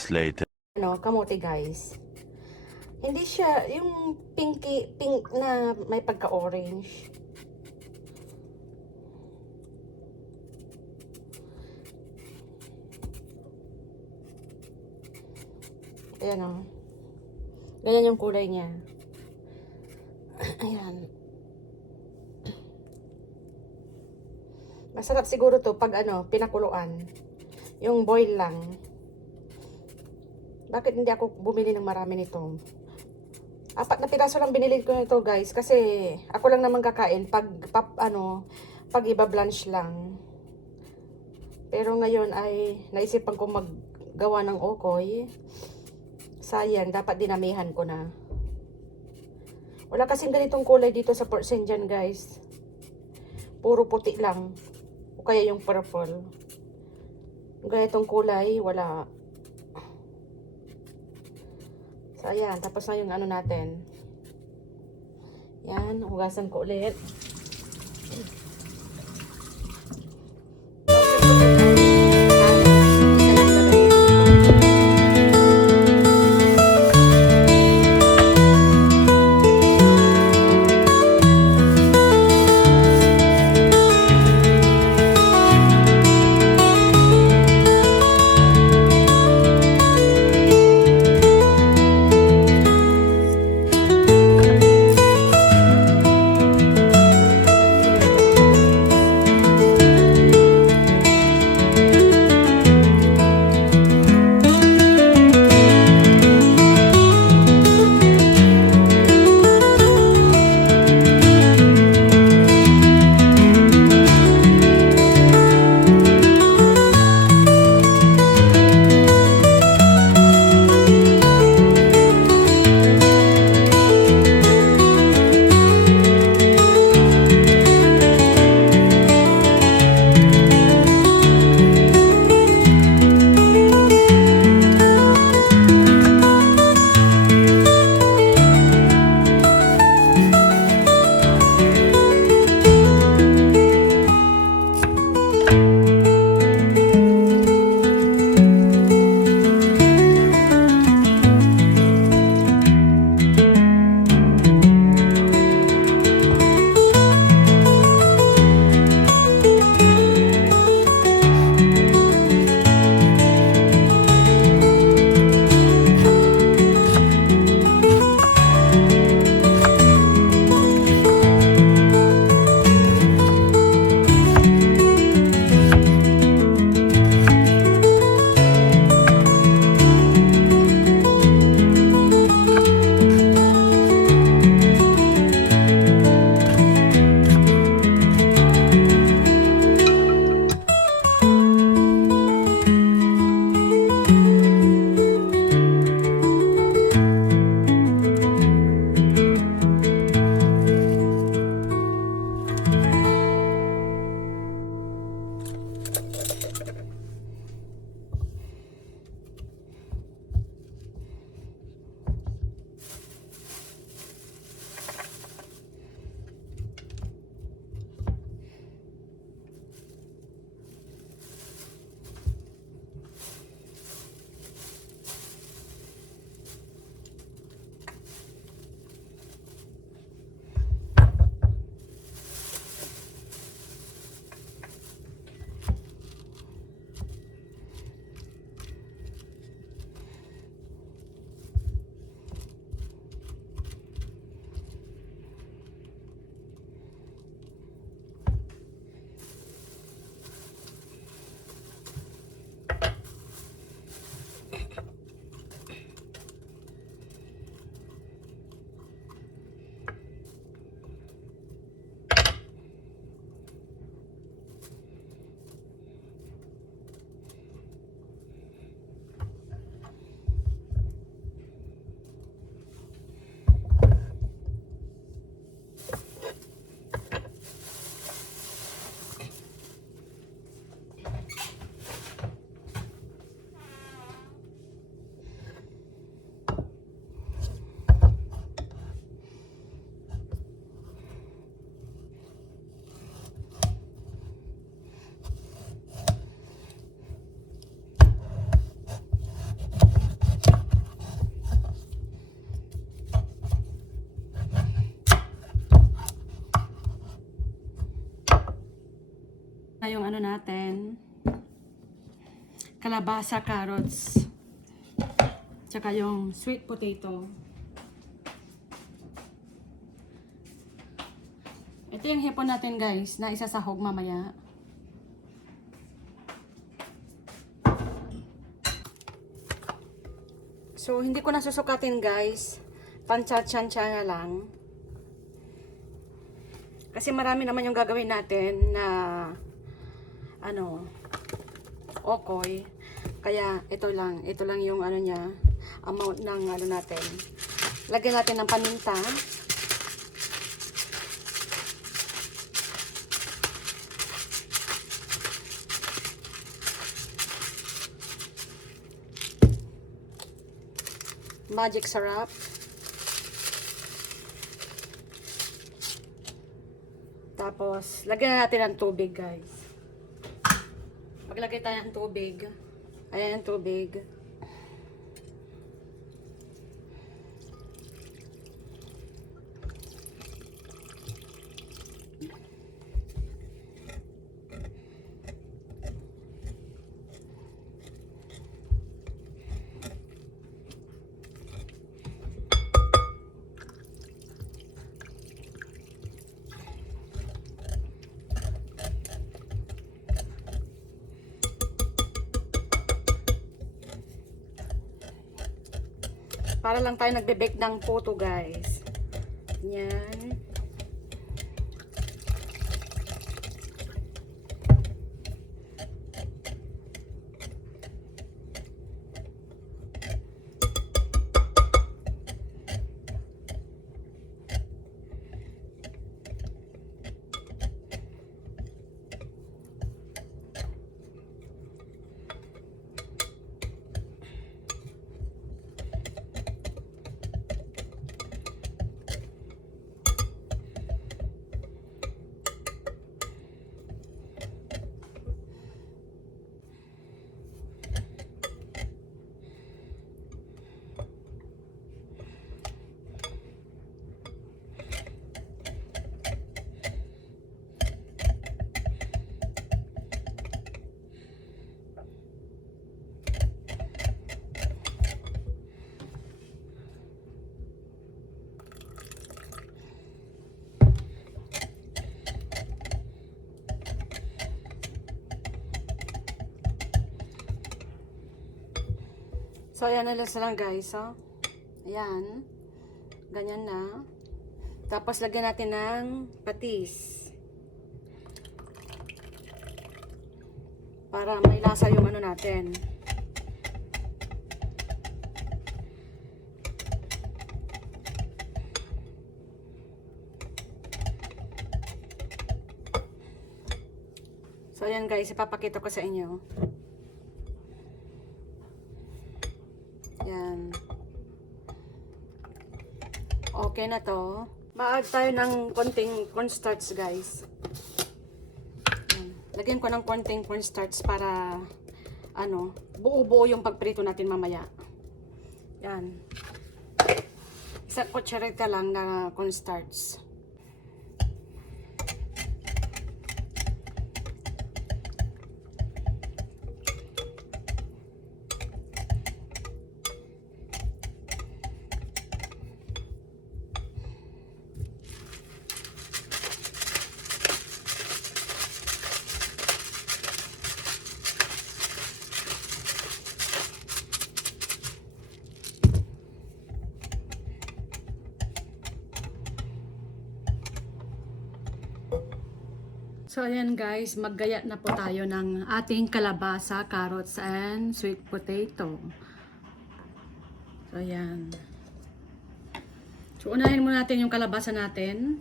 moments later. Kamote guys. Hindi siya yung pink na may pagka-orange. Ayan o. Ganyan yung kulay niya. Ayan. Masarap siguro to pag pinakuluan. Yung boil lang. Bakit hindi ako bumili ng marami nito? 4 na piraso lang binili ko nito guys. Kasi ako lang naman kakain pag iba-blanch lang. Pero ngayon ay naisipan ko maggawa ng okoy. Sayang, dapat dinamihan ko na. Wala kasing ganitong kulay dito sa Port St. John guys. Puro puti lang. O kaya yung purple. Ganitong kulay, wala. So ayan, tapos na yung natin. Yan, hugasan ko ulit. Yung ano natin, kalabasa, carrots, tsaka yung sweet potato. Ito yung hipon natin guys, na isasahog mamaya. So, hindi ko na susukatin guys. Panchat-chansya na lang. Kasi marami naman yung gagawin natin na ano, okoy. Kaya ito lang yung ano niya, amount ng ano natin. Lagyan natin ng paminta. Magic sarap. Tapos, lagyan natin ng tubig, guys. Maglagay tayo ng tubig. Ayan ang tubig. Para lang tayo nagbe-bake ng puto, guys. Yan. So, ayan na lang guys, oh. Ayan. Ganyan na. Tapos, lagyan natin ng patis. Para may lasa yung ano natin. So, ayan guys, ipapakita ko sa inyo. Yan. Okay na to. Ma-add tayo ng konting cornstarch, guys. Yan. Lagyan ko ng konting cornstarch para ano, buo-buo yung pagprito natin mamaya. Yan. Isang kutsarita lang na cornstarch. So, ayan guys, maggaya na po tayo ng ating kalabasa, carrots, and sweet potato. So, ayan. So, unahin muna natin yung kalabasa natin.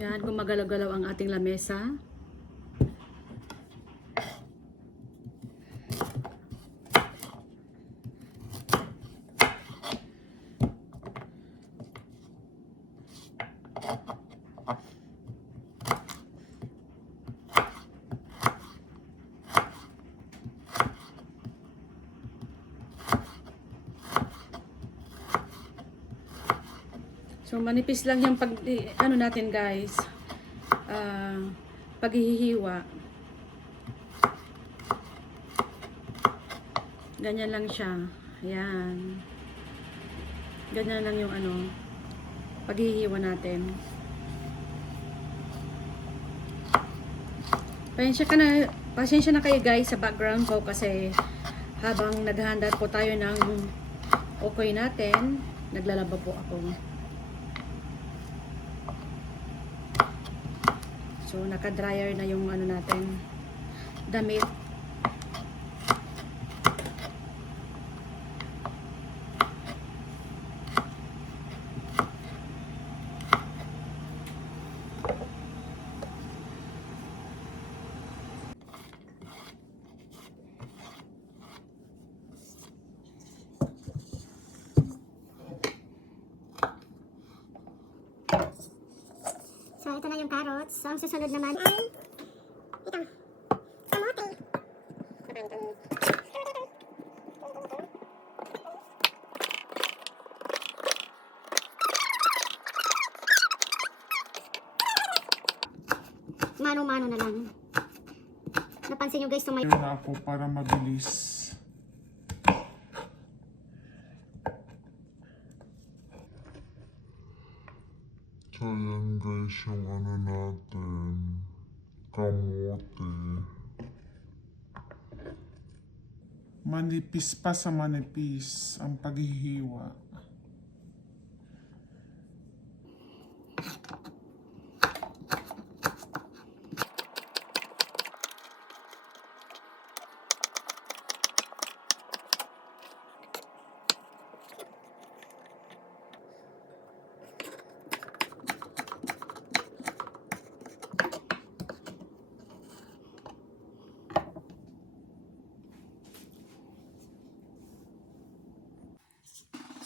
Yan, gumagalaw-galaw ang ating lamesa. So manipis lang yung ano natin guys. Paghihiwa. Ganyan lang siya. Ayan. Ganyan lang yung ano, paghihiwa natin. Pasensya na kayo guys sa background ko kasi habang naghahanda po tayo ng okoy natin, naglalaba po ako. So, naka-dryer na yung ano natin, damit. So, ito na yung carrots. So, ang susunod naman ay itong kamote. Mano-mano na lang. Napansin nyo guys, may... na ako para mabilis. So yan guys yung ano natin, kamote. Manipis pa sa manipis ang paghihiwa.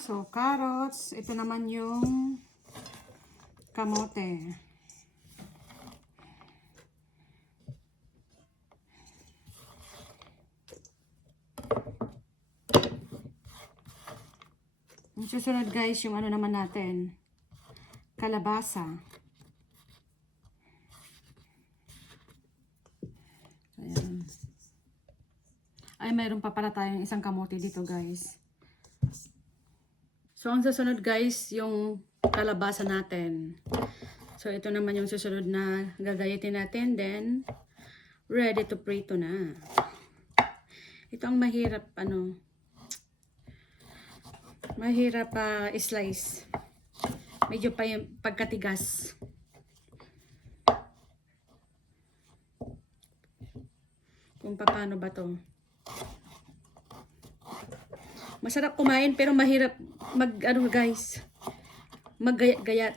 So, carrots. Ito naman yung kamote. Yung susunod guys, yung ano naman natin, kalabasa. Ayan. Ay, mayroon pa pala tayong isang kamote dito guys. So, ang susunod guys, yung kalabasa natin. So, ito naman yung susunod na gagayitin natin. Then, ready to prito na. Ito ang mahirap, ano, mahirap slice. Medyo pa yung pagkatigas. Kung paano ba to. Masarap kumain pero mahirap ano guys, maggayat-gayat.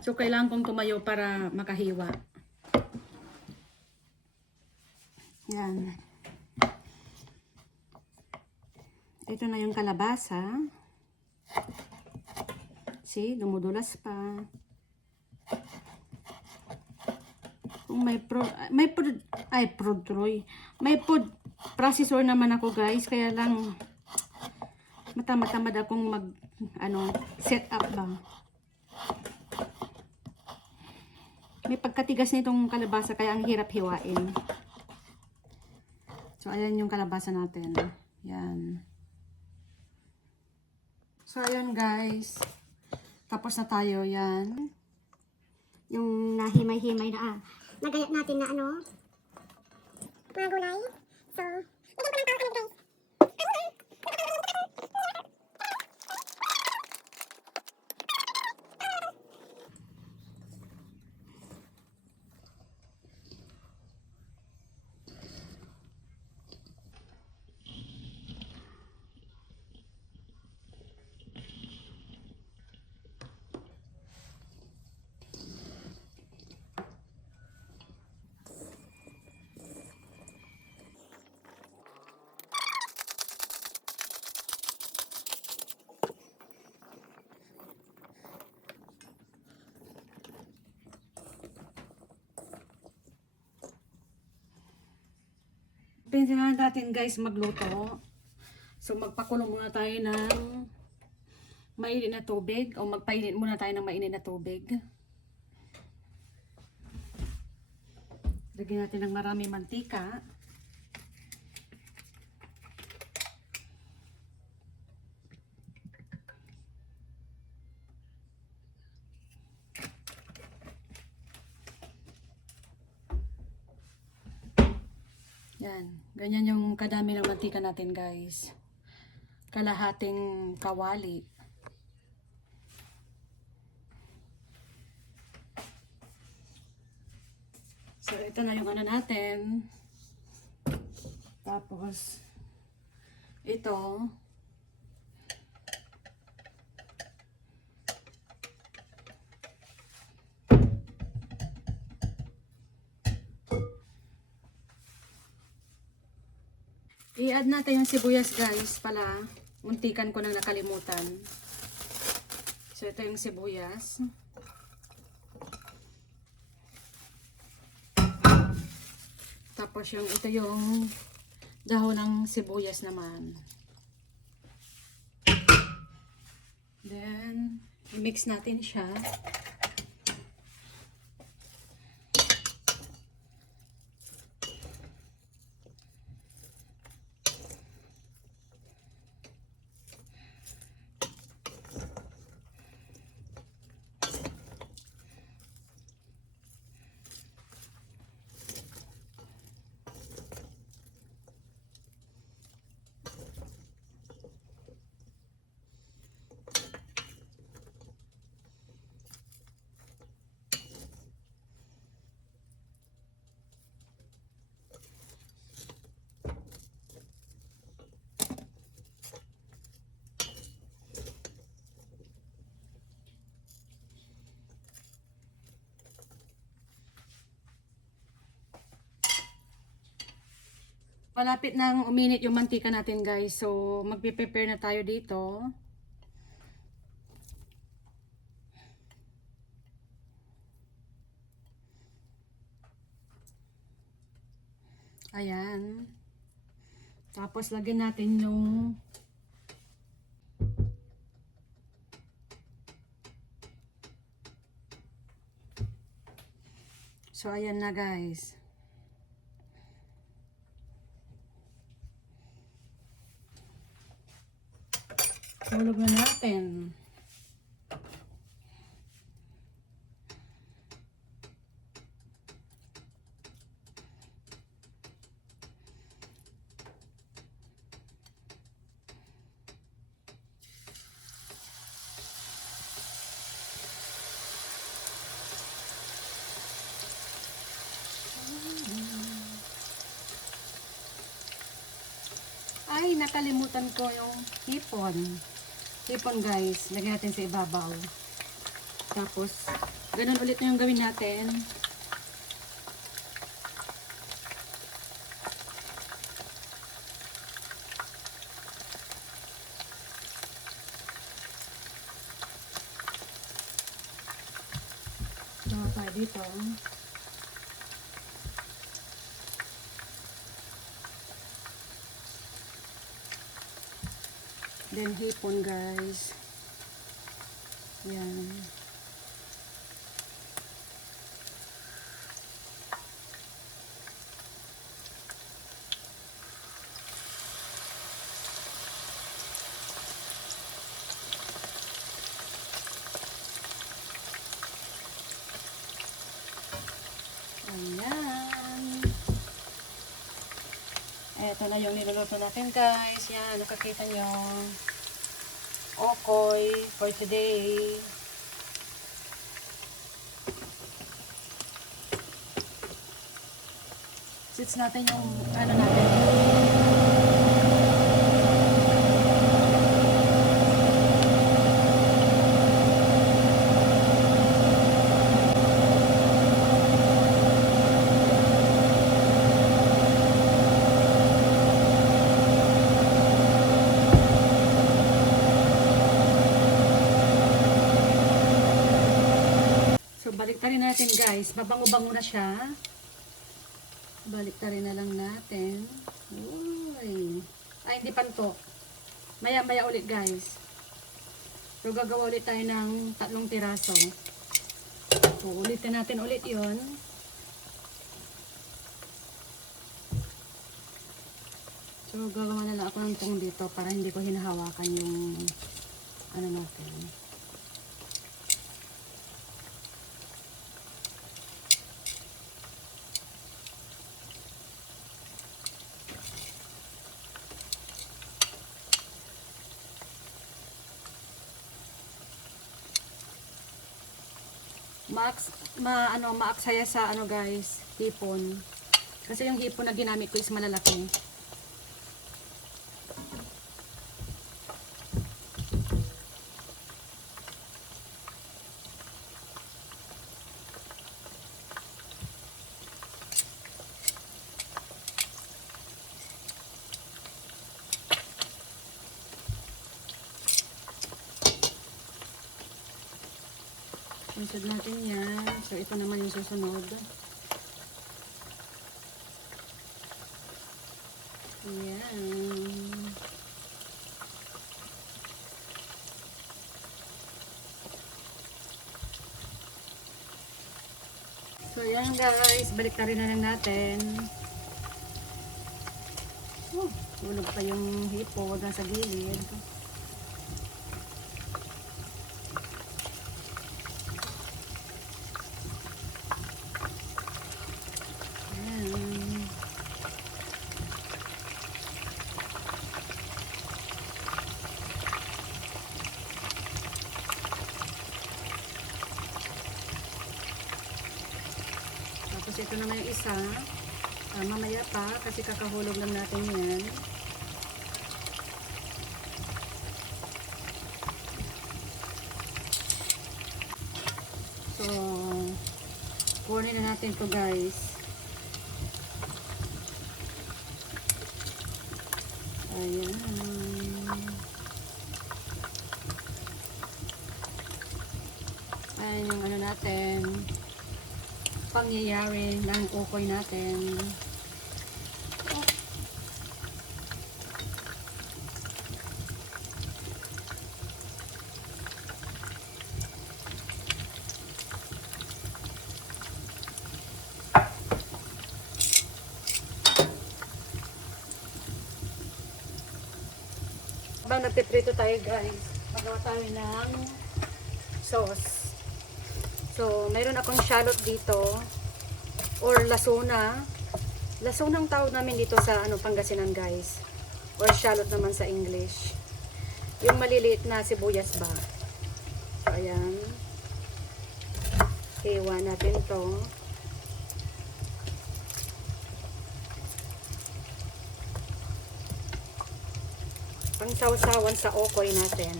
So kailangan kong tumayo para makahiwa. Yan. Ito na yung kalabasa. See, dumudulas pa. Kung may food processor naman ako guys, kaya lang matamad akong set up ba. May pagkatigas nitong kalabasa kaya ang hirap hiwain. So ayan yung kalabasa natin. Yan. So ayan guys. Tapos na tayo yan. Yung nahimay-himay na nagayat natin na ano, mga gulay. So, bigyan ko ng tawag guys. Pinsahan natin guys magluto. So magpakulo muna tayo ng mainit na tubig o magpainit muna tayo ng mainit na tubig. Lagyan natin ng marami mantika. Yan, ganyan yung kadami ng mantika natin, guys. Kalahating kawali. So, ito na yung ano natin. Tapos, ito. I-add natin yung sibuyas, guys, pala. Muntikan ko nang nakalimutan. So, ito yung sibuyas. Tapos ito yung dahon ng sibuyas naman. Then, i-mix natin siya. Malapit nang uminit yung mantika natin, guys. So, magpe-prepare na tayo dito. Ayan. Tapos, lagyan natin yung so, ayan na, guys. Hulog na natin. Ay, nakalimutan ko yung hipon. Hipon, guys, lagyan natin sa ibabaw. Tapos, ganun ulit na yung gawin natin. Gawa tayo dito. Then hipon, guys. Yan. Ayan. Ito na yung niluluto natin, guys. Yan, nakakita nyo. Okoy for today. Sits natin yung ano natin. So, baliktarin natin, guys. Babango-bango na siya. Baliktarin na lang natin. Uy. Ay, hindi pa to. Maya-maya ulit, guys. So, gagawa ulit tayo ng 3 piraso. So, ulitin natin ulit yon. So, gagawa na lang ako ng tong dito para hindi ko hinahawakan yung ano natin. Maaksaya sa ano guys, hipon. Kasi yung hipon na ginamit ko is malalaki. Sunod natin yan. So, ito naman yung susunod. Ayan. So, yan guys. Balik na rin na lang natin. Oh, ulog pa yung hipon nasa gilid. Tapos ito naman yung isa. Mamaya pa kasi kakahulog lang natin yan. So, kunin na natin to guys. Ayan. Ayan yung ano natin. Pangyayari ng ukoy natin. Habang nagpiprito tayo guys, magawa tayo ng sauce. So, mayroon akong shallot dito or lasuna. Lasuna ang tawag namin dito sa Pangasinan guys. Or shallot naman sa English. Yung maliliit na sibuyas ba. So, ayan. Hiwa natin to. Pangsawsawan sa okoy natin.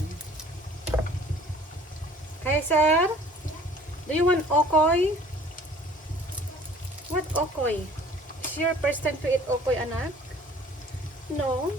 Okay, sir? Do you want okoy? What okoy? Is your first time to eat okoy, anak? No?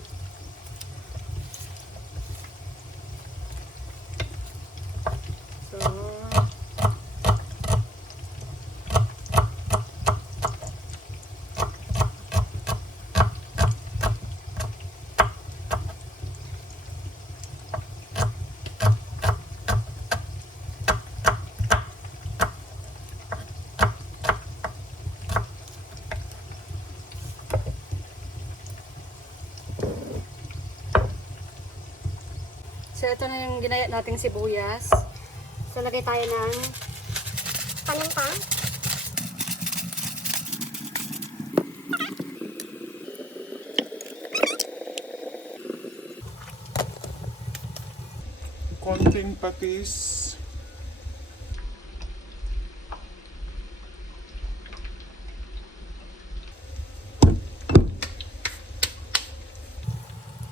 So, ito na yung ginaya nating sibuyas. So, lagay tayo ng paminta. Konting patis.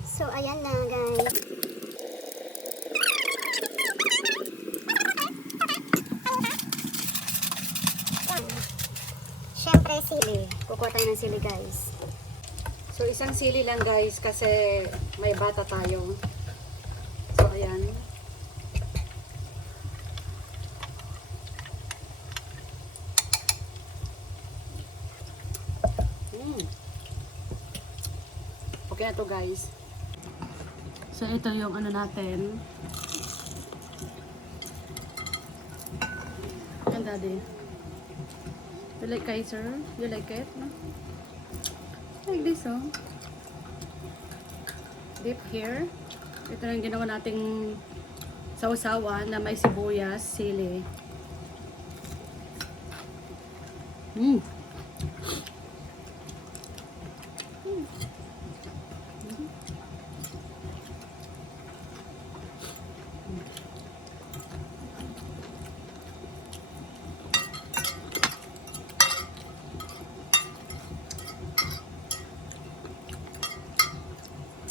So, ayan na guys. Siyempre, sili. Kukuha tayo ng sili guys. So, isang sili lang guys kasi may bata tayo. So, ayan. Okay na to guys. So, ito yung ano natin. Daddy. You like Kaiser? You like it? No? Like this, oh. Dip here. Ito na yung ginawa nating sausawan na may sibuyas, sili. Mm.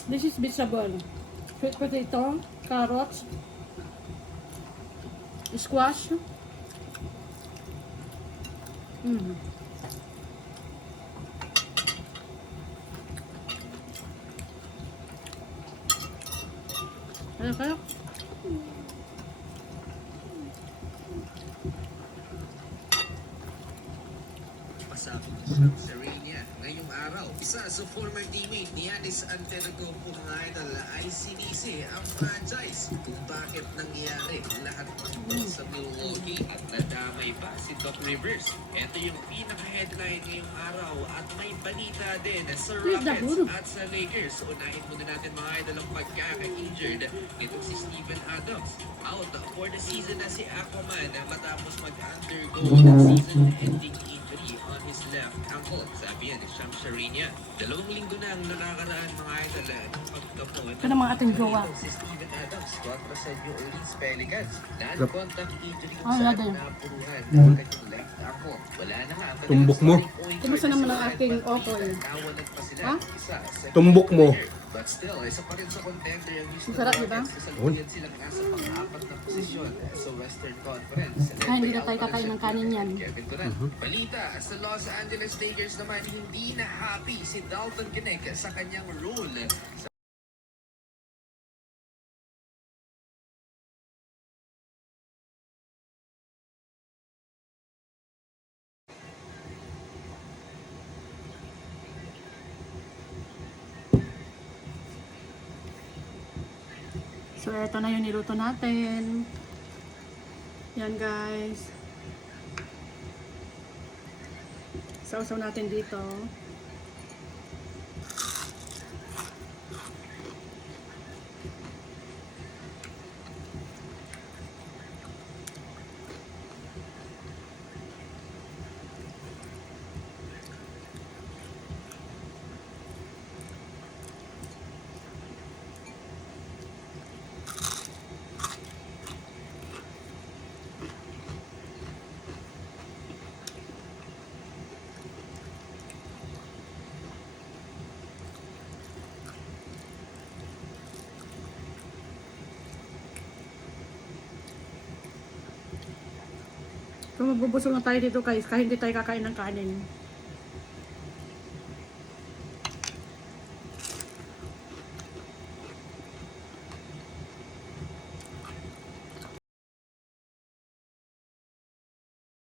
This is vegetable. Sweet potato, carrots, squash. Mm. Ano kaya? Pasabog sa Serenia ngayong araw. Isa sa former teammate ni Giannis Antetokounmpo mga idol ay sinisi ang franchise kung bakit nangyari lahat ng sa Milwaukee at nadamay pa si Doc Rivers. Ito yung pinaka-headline ngayong araw at may balita din sa Rockets at sa Lakers. Unahin muna natin mga idol ang pagkaka-injured nito si Steven Adams. Out for the season na si Aquaman matapos mag-undergo ng season-ending injury on his left ankle. Sabi yan ni Sham Sharania. 2 linggo na ang nakakaraan mga idol ng pagkapo. Ito na mga ating jowa. Si Steven Adams kontra sa New Orleans Pelicans. Non-contact injury kung Ah, saan yun. napuruhan ng kanyang left ankle. Wala na nga. Tumbok mo. Kumusta naman ang aking okoy? Nawalan pa sila Ha? ng isa sa Tumbok mo. But still, isa pa rin sa contender yung Houston Masarap, diba? Rockets. Kasalukuyan silang nasa pang-apat na posisyon sa Western Conference. Ah, hindi na tayo kakain ng kanin yan. Kevin Durant. Balita, sa Los Angeles Lakers naman, hindi na happy si Dalton Knecht sa kanyang role sa So, ito na yung niluto natin. Yan, guys. Sausaw natin dito. So, magbubusog na tayo dito, guys, kahit hindi tayo kakain ng kanin.